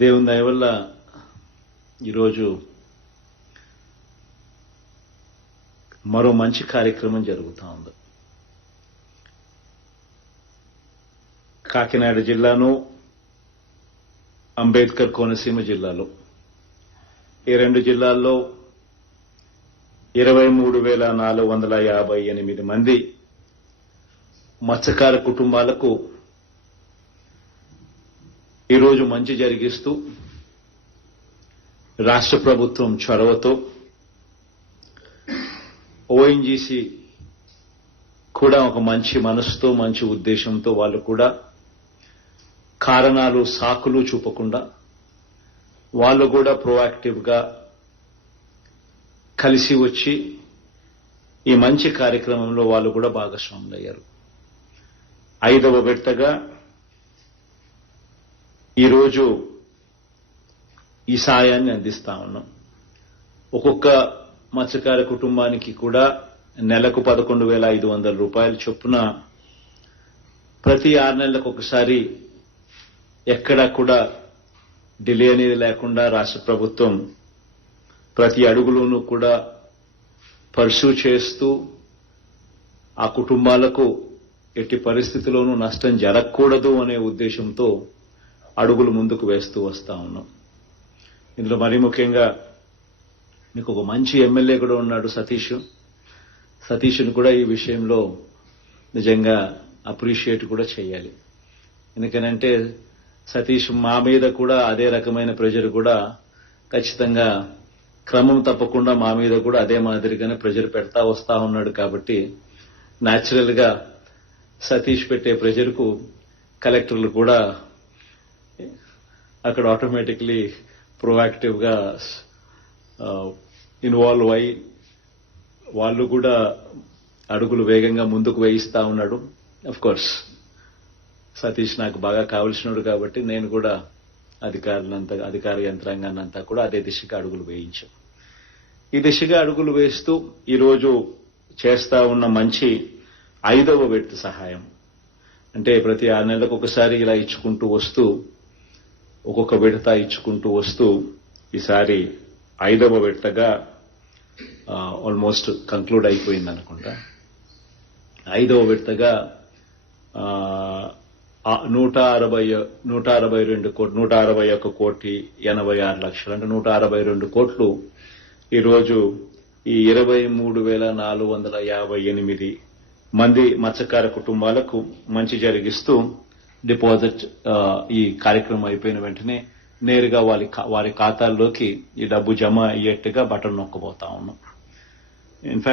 దేవుని దయ వల్ల ఈరోజు మరో మంచి కార్యక్రమం జరుగుతూ ఉంది. కాకినాడ జిల్లాను, అంబేద్కర్ కోనసీమ జిల్లాలో ఈ రెండు జిల్లాల్లో 23,458 మంది మత్స్యకార కుటుంబాలకు ఈరోజు మంచి జరిగిస్తూ రాష్ట్ర ప్రభుత్వం చొరవతో ఓఎన్జీసీ కూడా ఒక మంచి మనసుతో, మంచి ఉద్దేశంతో వాళ్ళు కూడా కారణాలు, సాకులు చూపకుండా వాళ్ళు కూడా ప్రోయాక్టివ్గా కలిసి వచ్చి ఈ మంచి కార్యక్రమంలో వాళ్ళు కూడా భాగస్వాములయ్యారు. 5వ విడతగా ఈరోజు ఈ సాయాన్ని అందిస్తా ఉన్నాం. ఒక్కొక్క మత్స్యకార కుటుంబానికి కూడా నెలకు 11,500 రూపాయల చొప్పున ప్రతి 6 నెలలకు ఒకసారి ఎక్కడా కూడా డిలే అనేది లేకుండా రాష్ట్ర ప్రభుత్వం ప్రతి అడుగులోనూ కూడా పర్సూ చేస్తూ ఆ కుటుంబాలకు ఎట్టి పరిస్థితుల్లోనూ నష్టం జరగకూడదు అనే ఉద్దేశంతో అడుగులు ముందుకు వేస్తూ వస్తా ఉన్నాం. ఇందులో మరీ ముఖ్యంగా మీకు ఒక మంచి ఎమ్మెల్యే కూడా ఉన్నాడు, సతీష్ను కూడా ఈ విషయంలో నిజంగా అప్రిషియేట్ కూడా చేయాలి. ఎందుకనంటే సతీష్ మా మీద కూడా అదే రకమైన ప్రెజర్ కూడా ఖచ్చితంగా క్రమం తప్పకుండా మా మీద కూడా అదే మాదిరిగానే ప్రెజర్ పెడతా వస్తా ఉన్నాడు. కాబట్టి న్యాచురల్ గా సతీష్ పెట్టే ప్రెజర్కు కలెక్టర్లు కూడా అక్కడ ఆటోమేటిక్లీ ప్రోయాక్టివ్ గా ఇన్వాల్వ్ అయి వాళ్ళు కూడా అడుగులు వేగంగా ముందుకు వేయిస్తా ఉన్నాడు. అఫ్ కోర్స్ సతీష్ నాకు బాగా కావలసినాడు కాబట్టి నేను కూడా అధికార యంత్రాంగాన్ని అంతా కూడా అదే దిశగా అడుగులు వేయించాం. ఈ దిశగా అడుగులు వేస్తూ ఈరోజు చేస్తా ఉన్న మంచి 5వ విడత సహాయం అంటే ప్రతి 6 నెలలకు ఒకసారి ఇలా ఇచ్చుకుంటూ వస్తూ ఒక్కొక్క విడత ఇచ్చుకుంటూ వస్తూ ఈసారి 5వ విడతగా ఆల్మోస్ట్ కంక్లూడ్ అయిపోయింది అనుకుంటా. 5వ విడతగా 161,86,000,000 అంటే 162 కోట్లు ఈరోజు ఈ 23,458 మంది మత్స్యకార కుటుంబాలకు మంచి జరిగిస్తూ డిపాజిట్ ఈ కార్యక్రమం అయిపోయిన వెంటనే నేరుగా వారి ఖాతాల్లోకి ఈ డబ్బు జమ అయ్యేట్టుగా బటన్ నొక్కబోతా ఉన్నాం. ఇన్ఫాక్ట్